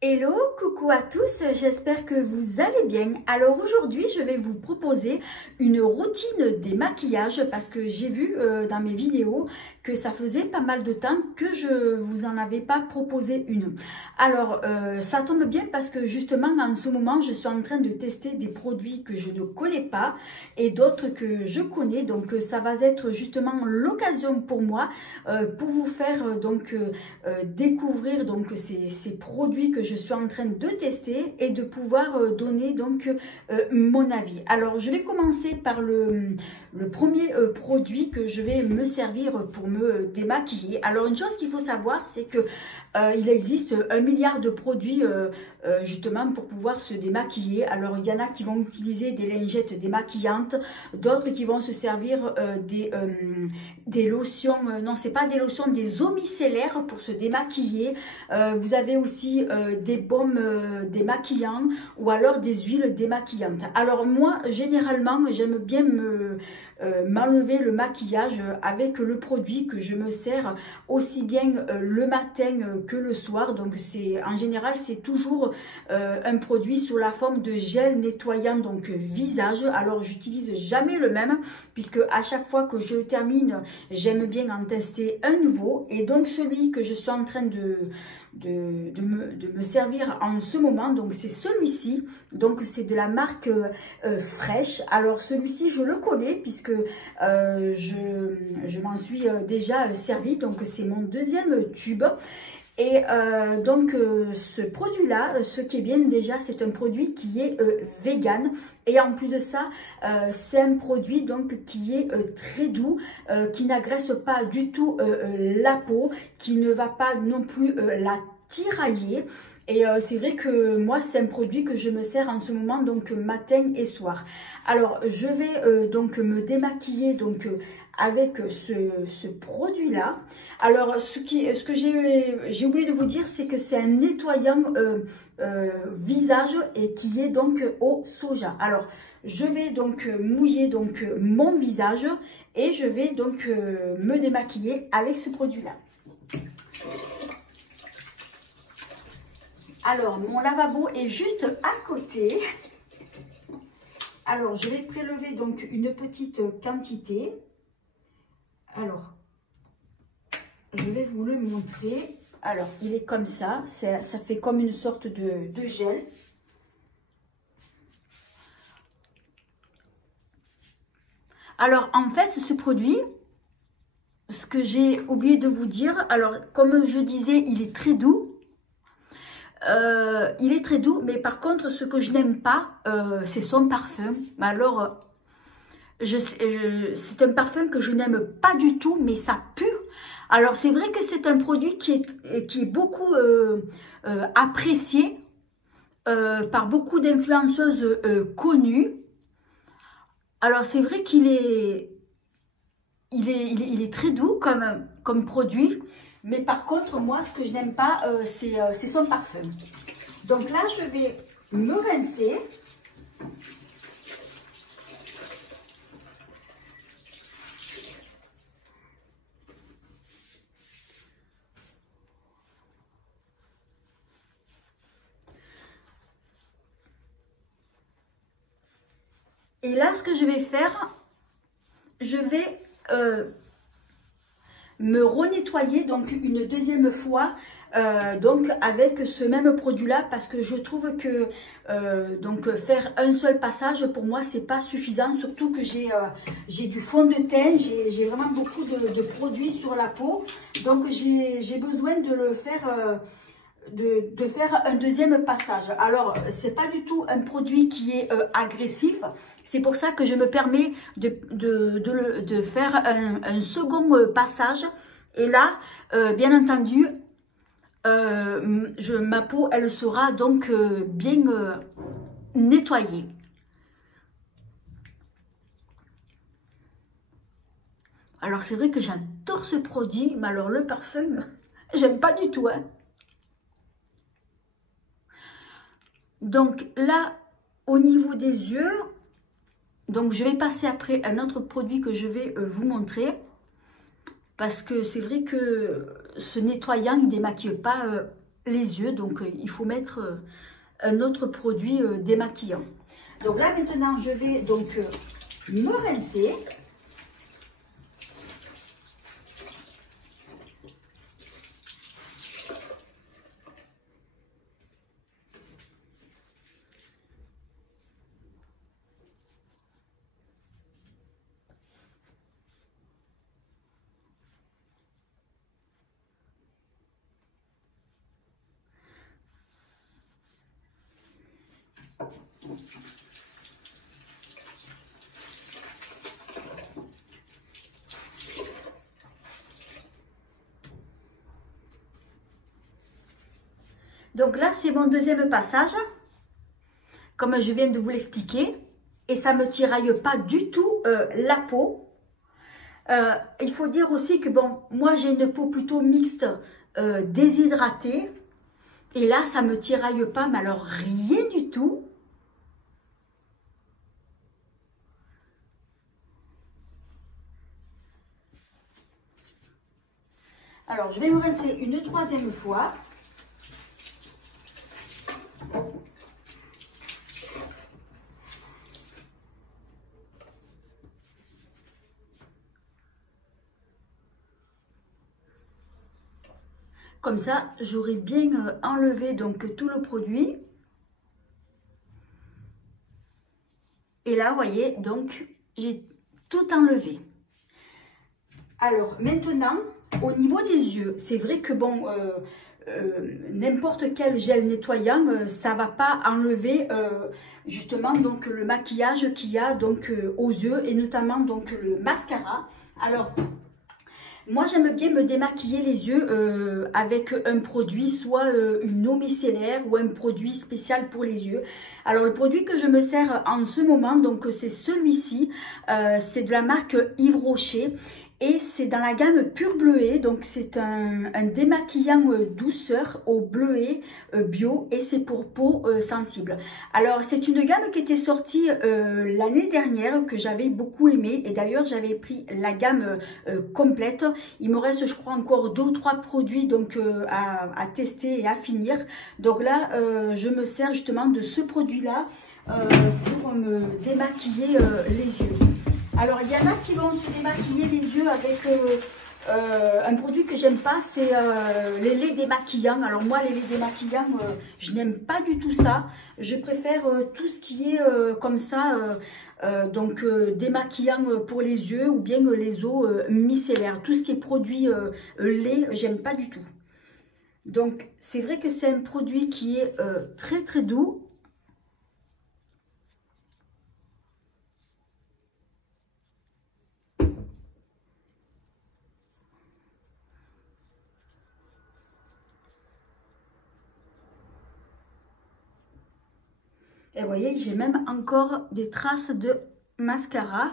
Hello, coucou à tous, j'espère que vous allez bien. Alors aujourd'hui, je vais vous proposer une routine démaquillage parce que j'ai vu dans mes vidéos que ça faisait pas mal de temps que je vous en avais pas proposé une. Alors, ça tombe bien parce que justement, en ce moment, je suis en train de tester des produits que je ne connais pas et d'autres que je connais. Donc, ça va être justement l'occasion pour moi pour vous faire découvrir ces produits que je suis en train de tester et de pouvoir donner mon avis. Alors je vais commencer par le premier produit que je vais me servir pour me démaquiller. Alors une chose qu'il faut savoir, c'est que il existe 1 milliard de produits justement pour pouvoir se démaquiller. Alors il y en a qui vont utiliser des lingettes démaquillantes, d'autres qui vont se servir des lotions, non c'est pas des lotions, des eaux micellaires pour se démaquiller. Vous avez aussi des baumes démaquillants ou alors des huiles démaquillantes. Alors moi généralement j'aime bien m'enlever le maquillage avec le produit que je me sers aussi bien le matin que le soir. Donc c'est en général c'est toujours un produit sous la forme de gel nettoyant visage. Alors j'utilise jamais le même puisque à chaque fois que je termine j'aime bien en tester un nouveau, et donc celui que je suis en train de me servir en ce moment, donc c'est celui-ci, donc c'est de la marque Fresh. Alors celui-ci je le connais puisque je m'en suis déjà servi, donc c'est mon deuxième tube. Et ce produit là, ce qui est bien déjà, c'est un produit qui est vegan, et en plus de ça c'est un produit donc qui est très doux, qui n'agresse pas du tout la peau, qui ne va pas non plus la tirailler. Et c'est vrai que moi c'est un produit que je me sers en ce moment, donc matin et soir. Alors je vais me démaquiller avec ce produit là. Alors ce que j'ai oublié de vous dire, c'est que c'est un nettoyant visage et qui est donc au soja. Alors je vais mouiller mon visage et je vais me démaquiller avec ce produit là. Alors, mon lavabo est juste à côté. Alors, je vais prélever une petite quantité. Alors, je vais vous le montrer. Alors, il est comme ça. Ça fait comme une sorte de gel. Alors, en fait, ce produit, ce que j'ai oublié de vous dire, alors, comme je disais, il est très doux. Il est très doux, mais par contre ce que je n'aime pas c'est son parfum. Alors c'est un parfum que je n'aime pas du tout, mais ça pue. Alors c'est vrai que c'est un produit qui est beaucoup apprécié par beaucoup d'influenceuses connues. Alors c'est vrai qu'il est très doux comme produit. Mais par contre, moi, ce que je n'aime pas, c'est son parfum. Donc là, je vais me rincer. Et là, ce que je vais faire, je vais me renettoyer une deuxième fois avec ce même produit là, parce que je trouve que faire un seul passage pour moi c'est pas suffisant, surtout que j'ai du fond de teint, j'ai vraiment beaucoup de produits sur la peau, donc j'ai besoin de le faire de faire un deuxième passage. Alors c'est pas du tout un produit qui est agressif, c'est pour ça que je me permets de faire un second passage. Et là bien entendu ma peau elle sera bien nettoyée. Alors c'est vrai que j'adore ce produit, mais alors le parfum j'aime pas du tout, hein. Donc là, au niveau des yeux, donc je vais passer après un autre produit que je vais vous montrer. Parce que c'est vrai que ce nettoyant, il ne démaquille pas les yeux. Donc il faut mettre un autre produit démaquillant. Donc là maintenant je vais donc me rincer. Donc là, c'est mon deuxième passage, comme je viens de vous l'expliquer, et ça ne me tiraille pas du tout la peau. Il faut dire aussi que bon, moi j'ai une peau plutôt mixte, déshydratée, et là ça ne me tiraille pas, mais alors rien du tout. Alors je vais me rincer une troisième fois. Comme ça, j'aurai bien enlevé donc tout le produit. Et là, vous voyez, donc j'ai tout enlevé. Alors maintenant, au niveau des yeux, c'est vrai que bon, n'importe quel gel nettoyant, ça va pas enlever justement donc le maquillage qu'il y a donc aux yeux et notamment donc le mascara. Alors moi, j'aime bien me démaquiller les yeux avec un produit, soit une eau micellaire ou un produit spécial pour les yeux. Alors, le produit que je me sers en ce moment, donc c'est celui-ci. C'est de la marque Yves Rocher. Et c'est dans la gamme Pur Bleuet, donc c'est un démaquillant douceur au bleuet bio et c'est pour peau sensible. Alors c'est une gamme qui était sortie l'année dernière que j'avais beaucoup aimé et d'ailleurs j'avais pris la gamme complète. Il me reste je crois encore 2 ou 3 produits donc à tester et à finir. Donc là je me sers justement de ce produit là pour me démaquiller les yeux. Alors, il y en a qui vont se démaquiller les yeux avec un produit que j'aime pas, c'est les laits démaquillants. Alors moi, les laits démaquillants, je n'aime pas du tout ça. Je préfère tout ce qui est comme ça, donc démaquillant pour les yeux ou bien les eaux micellaires. Tout ce qui est produit lait, j'aime pas du tout. Donc, c'est vrai que c'est un produit qui est très très doux. Et vous voyez, j'ai même encore des traces de mascara.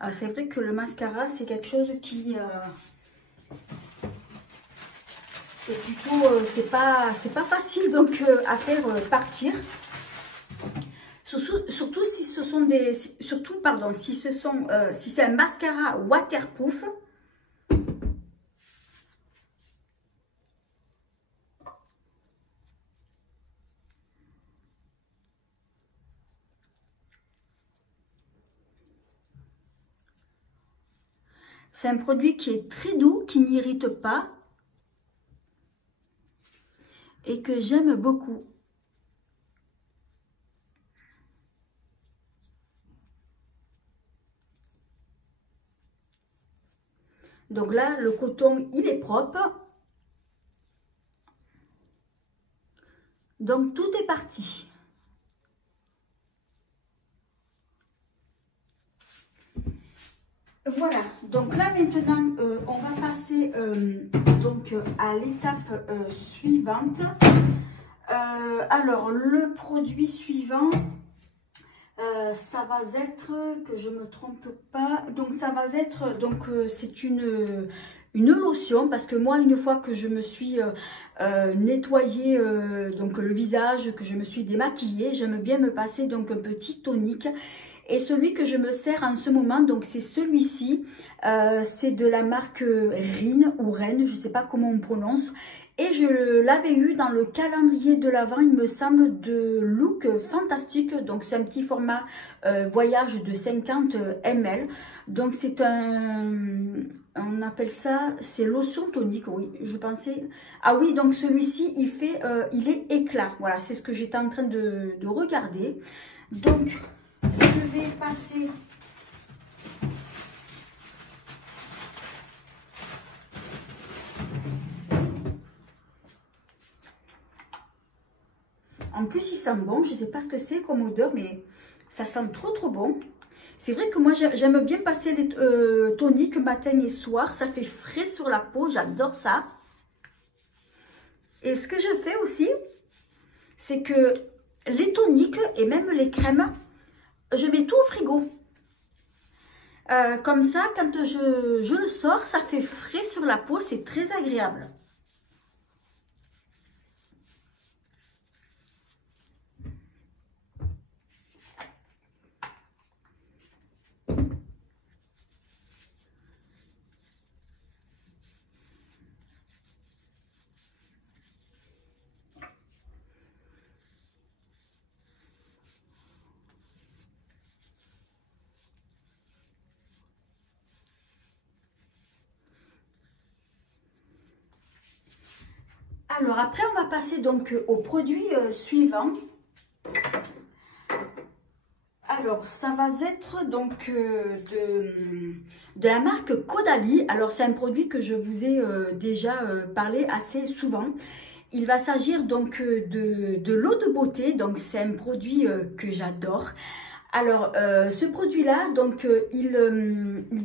Alors c'est vrai que le mascara, c'est quelque chose qui... c'est plutôt... c'est pas facile donc à faire partir. Surtout si ce sont des... Surtout, pardon, si c'est un mascara waterproof. C'est un produit qui est très doux, qui n'irrite pas et que j'aime beaucoup. Donc là, le coton, il est propre. Donc tout est parti. Voilà, donc là maintenant on va passer donc à l'étape suivante. Alors le produit suivant, ça va être, que je me trompe pas, donc ça va être, donc c'est une lotion, parce que moi une fois que je me suis nettoyé donc le visage, que je me suis démaquillée, j'aime bien me passer donc un petit tonique. Et celui que je me sers en ce moment, donc c'est celui-ci. C'est de la marque Rin ou Ren, je ne sais pas comment on prononce. Et je l'avais eu dans le calendrier de l'Avent, il me semble, de Look Fantastique. Donc c'est un petit format voyage de 50 ml. Donc c'est on appelle ça, c'est lotion tonique, oui, je pensais. Ah oui, donc celui-ci, il est éclat. Voilà, c'est ce que j'étais en train de regarder. Donc, je vais passer... En plus, il sent bon. Je ne sais pas ce que c'est comme odeur, mais ça sent trop bon. C'est vrai que moi, j'aime bien passer les toniques matin et soir. Ça fait frais sur la peau. J'adore ça. Et ce que je fais aussi, c'est que les toniques et même les crèmes, je mets tout au frigo. Comme ça, quand je le sors, ça fait frais sur la peau. C'est très agréable. Alors après, on va passer donc au produit suivant. Alors, ça va être donc de la marque Caudalie. Alors, c'est un produit que je vous ai déjà parlé assez souvent. Il va s'agir donc de l'eau de beauté. Donc, c'est un produit que j'adore. Alors, ce produit-là, donc, il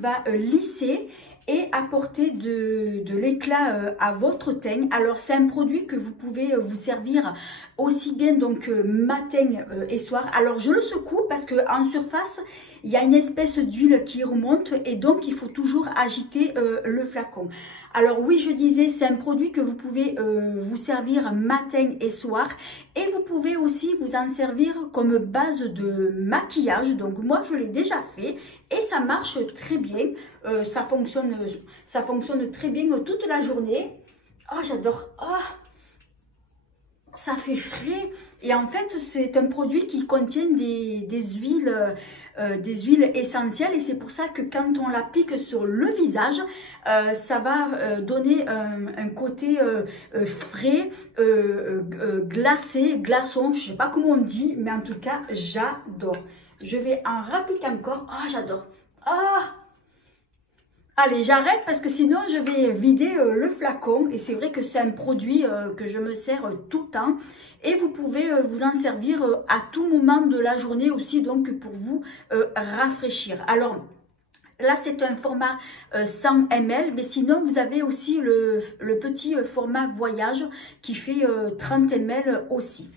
va lisser et apporter de l'éclat à votre teint. Alors, c'est un produit que vous pouvez vous servir aussi bien donc matin et soir. Alors, je le secoue parce qu'en surface, il y a une espèce d'huile qui remonte et donc il faut toujours agiter le flacon. Alors oui, je disais, c'est un produit que vous pouvez vous servir matin et soir. Et vous pouvez aussi vous en servir comme base de maquillage. Donc moi, je l'ai déjà fait et ça marche très bien. Ça fonctionne très bien toute la journée. Oh, j'adore. Oh, ça fait frais. Et en fait, c'est un produit qui contient des huiles essentielles. Et c'est pour ça que quand on l'applique sur le visage, ça va donner un côté frais, glacé, glaçon. Je ne sais pas comment on dit, mais en tout cas, j'adore. Je vais en rappliquer encore. Ah, oh, j'adore. Ah! Allez, j'arrête parce que sinon je vais vider le flacon et c'est vrai que c'est un produit que je me sers tout le temps et vous pouvez vous en servir à tout moment de la journée aussi, donc pour vous rafraîchir. Alors là, c'est un format 100 ml, mais sinon vous avez aussi le petit format voyage qui fait 30 ml aussi.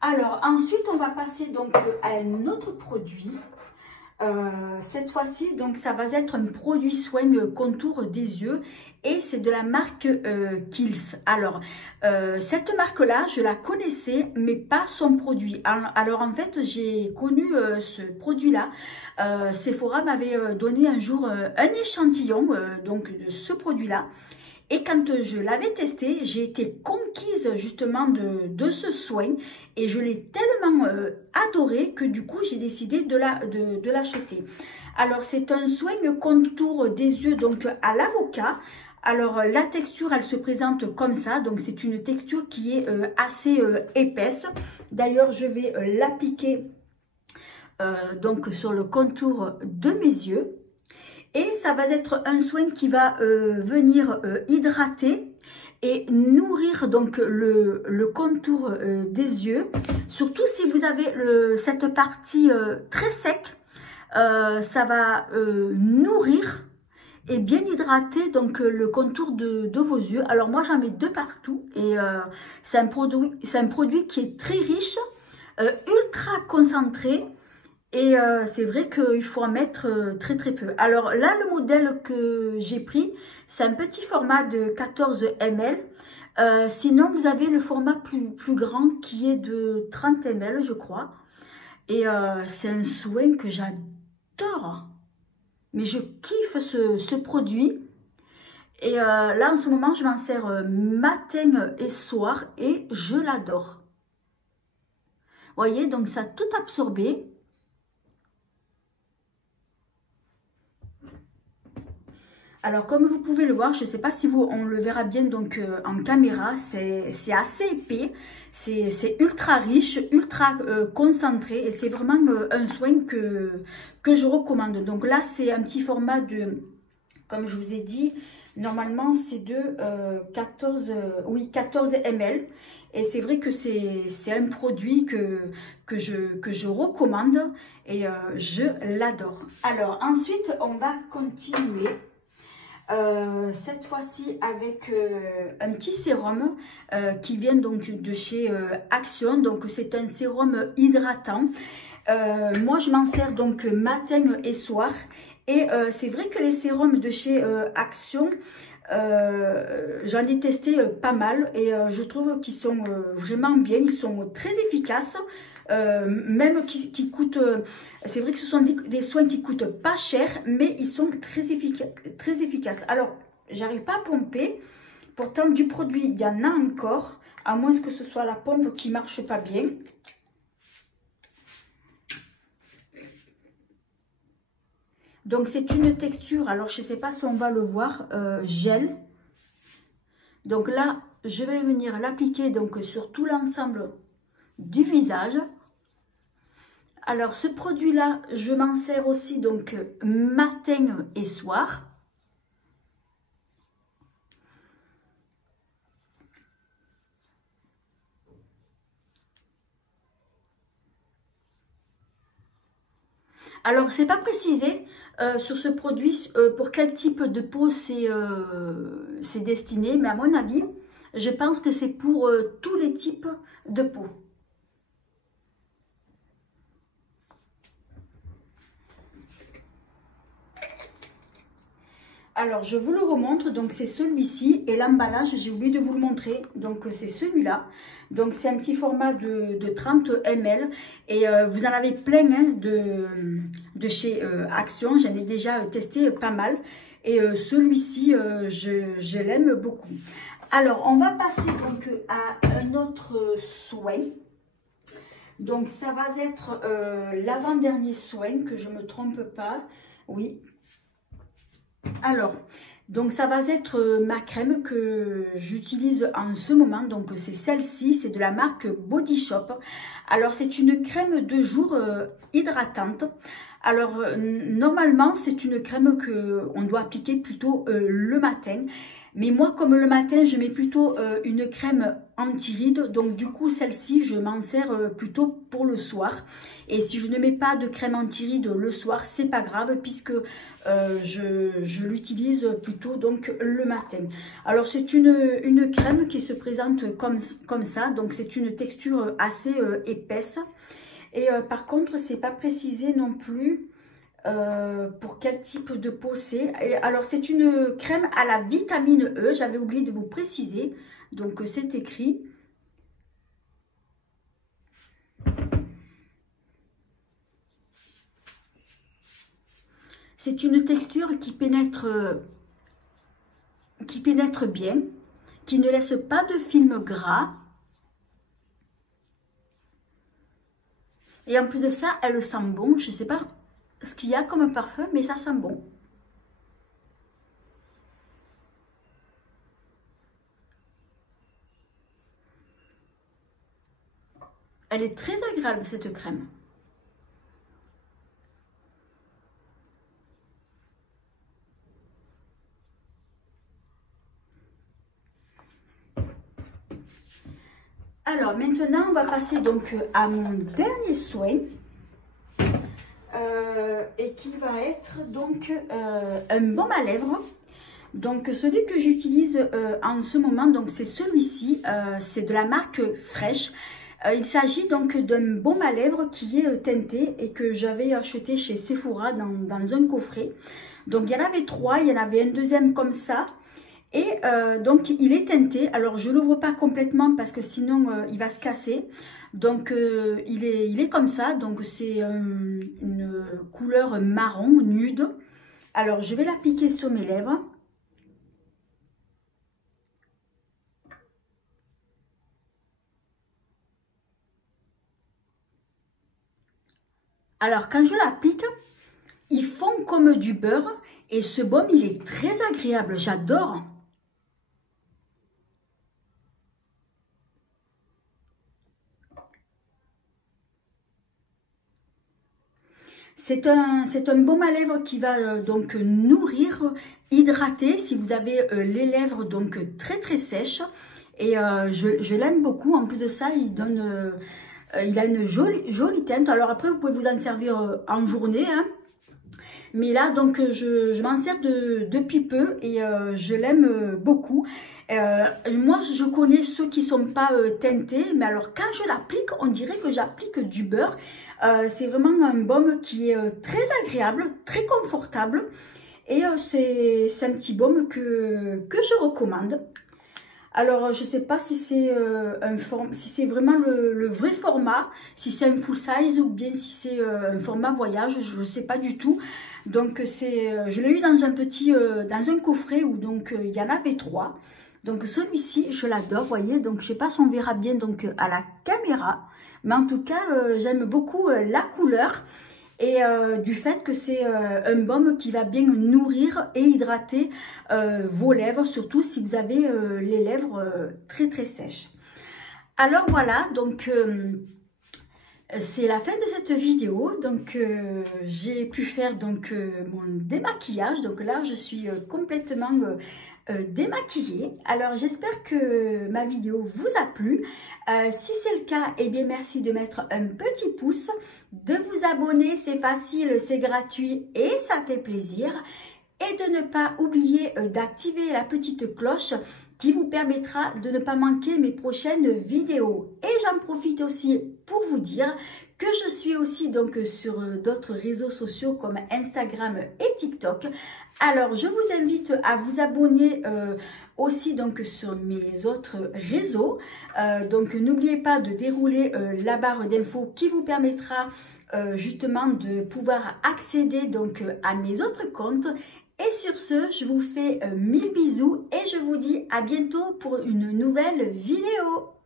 Alors ensuite, on va passer donc à un autre produit. Cette fois-ci, donc ça va être un produit soin contour des yeux et c'est de la marque Kiehl's. Alors, cette marque-là, je la connaissais, mais pas son produit. Alors en fait, j'ai connu ce produit-là. Sephora m'avait donné un jour un échantillon donc de ce produit-là. Et quand je l'avais testé, j'ai été conquise justement de ce soin et je l'ai tellement adoré que du coup j'ai décidé de l'acheter. Alors c'est un soin contour des yeux donc à l'avocat. Alors la texture elle se présente comme ça, donc c'est une texture qui est assez épaisse. D'ailleurs je vais l'appliquer donc sur le contour de mes yeux. Et ça va être un soin qui va venir hydrater et nourrir donc le contour des yeux. Surtout si vous avez cette partie très sec, ça va nourrir et bien hydrater donc le contour de vos yeux. Alors moi j'en mets deux partout et c'est un produit qui est très riche, ultra concentré. Et c'est vrai qu'il faut en mettre très peu. Alors là, le modèle que j'ai pris, c'est un petit format de 14 ml. Sinon, vous avez le format plus grand qui est de 30 ml, je crois. Et c'est un soin que j'adore. Mais je kiffe ce produit. Et là, en ce moment, je m'en sers matin et soir et je l'adore. Vous voyez, donc ça a tout absorbé. Alors, comme vous pouvez le voir, je ne sais pas si on le verra bien donc en caméra, c'est assez épais, c'est ultra riche, ultra concentré et c'est vraiment un soin que je recommande. Donc là, c'est un petit format de, comme je vous ai dit, normalement c'est de 14 ml. Et c'est vrai que c'est un produit que je recommande et je l'adore. Alors ensuite, on va continuer. Cette fois-ci avec un petit sérum qui vient donc de chez Action. Donc c'est un sérum hydratant. Moi je m'en sers donc matin et soir. Et c'est vrai que les sérums de chez Action, j'en ai testé pas mal et je trouve qu'ils sont vraiment bien, ils sont très efficaces. Même qui coûtent, c'est vrai que ce sont des soins qui coûtent pas cher, mais ils sont très efficaces. Alors, j'arrive pas à pomper, pourtant du produit, il y en a encore, à moins que ce soit la pompe qui marche pas bien. Donc, c'est une texture, alors je sais pas si on va le voir, gel. Donc là, je vais venir l'appliquer donc sur tout l'ensemble du visage. Alors, ce produit-là, je m'en sers aussi donc matin et soir. Alors, c'est pas précisé sur ce produit pour quel type de peau c'est destiné, mais à mon avis, je pense que c'est pour tous les types de peau. Alors, je vous le remontre, donc c'est celui-ci, et l'emballage, j'ai oublié de vous le montrer, donc c'est celui-là. Donc, c'est un petit format de 30 ml, et vous en avez plein hein, de chez Action, j'en ai déjà testé pas mal, et celui-ci, je l'aime beaucoup. Alors, on va passer donc à un autre soin. Donc, ça va être l'avant-dernier soin, que je ne me trompe pas, oui. Alors, donc ça va être ma crème que j'utilise en ce moment. Donc c'est celle-ci, c'est de la marque Body Shop. Alors c'est une crème de jour hydratante. Alors normalement c'est une crème que on doit appliquer plutôt le matin. Mais moi comme le matin je mets plutôt une crème anti-rides. Donc du coup celle-ci je m'en sers plutôt pour le soir. Et si je ne mets pas de crème anti-rides le soir, c'est pas grave puisque je l'utilise plutôt donc le matin. Alors c'est une crème qui se présente comme ça. Donc c'est une texture assez épaisse. Et par contre c'est pas précisé non plus pour quel type de peau c'est. Alors c'est une crème à la vitamine E. J'avais oublié de vous préciser. Donc c'est écrit. C'est une texture qui pénètre bien, qui ne laisse pas de film gras. Et en plus de ça, elle sent bon. Je ne sais pas ce qu'il y a comme parfum, mais ça sent bon. Elle est très agréable cette crème. Alors maintenant, on va passer donc à mon dernier soin et qui va être donc un baume à lèvres. Donc celui que j'utilise en ce moment, donc c'est celui-ci, c'est de la marque Fresh. Il s'agit donc d'un baume à lèvres qui est teinté et que j'avais acheté chez Sephora dans un coffret. Donc il y en avait 3, il y en avait un deuxième comme ça. Et donc il est teinté, alors je l'ouvre pas complètement parce que sinon il va se casser. Donc il est comme ça, donc c'est une couleur marron nude. Alors je vais l'appliquer sur mes lèvres. Alors quand je l'applique, il fond comme du beurre et ce baume il est très agréable, j'adore. C'est un baume à lèvres qui va donc nourrir, hydrater si vous avez les lèvres donc très sèches. Et je l'aime beaucoup. En plus de ça, il a une jolie teinte. Alors après, vous pouvez vous en servir en journée, hein. Mais là, donc, je m'en sers depuis peu et je l'aime beaucoup. Moi, je connais ceux qui ne sont pas teintés, mais alors quand je l'applique, on dirait que j'applique du beurre. C'est vraiment un baume qui est très agréable, très confortable. Et c'est un petit baume que je recommande. Alors, je ne sais pas si c'est si c'est vraiment le vrai format, si c'est un full size ou bien si c'est un format voyage, je ne sais pas du tout. Donc, je l'ai eu dans dans un coffret où donc il y en avait 3. Donc, celui-ci, je l'adore, vous voyez. Donc, je ne sais pas si on verra bien donc à la caméra, mais en tout cas, j'aime beaucoup la couleur. Et du fait que c'est un baume qui va bien nourrir et hydrater vos lèvres, surtout si vous avez les lèvres très sèches. Alors voilà, donc c'est la fin de cette vidéo. Donc j'ai pu faire donc mon démaquillage. Donc là, je suis complètement démaquillée. Alors j'espère que ma vidéo vous a plu. Si c'est le cas, eh bien merci de mettre un petit pouce, de vous abonner, c'est facile, c'est gratuit et ça fait plaisir. Et de ne pas oublier d'activer la petite cloche qui vous permettra de ne pas manquer mes prochaines vidéos. Et j'en profite aussi pour vous dire que je suis aussi donc sur d'autres réseaux sociaux comme Instagram et TikTok. Alors je vous invite à vous abonner aussi donc sur mes autres réseaux. Donc n'oubliez pas de dérouler la barre d'infos qui vous permettra justement de pouvoir accéder donc à mes autres comptes. Et sur ce, je vous fais 1000 bisous et je vous dis à bientôt pour une nouvelle vidéo.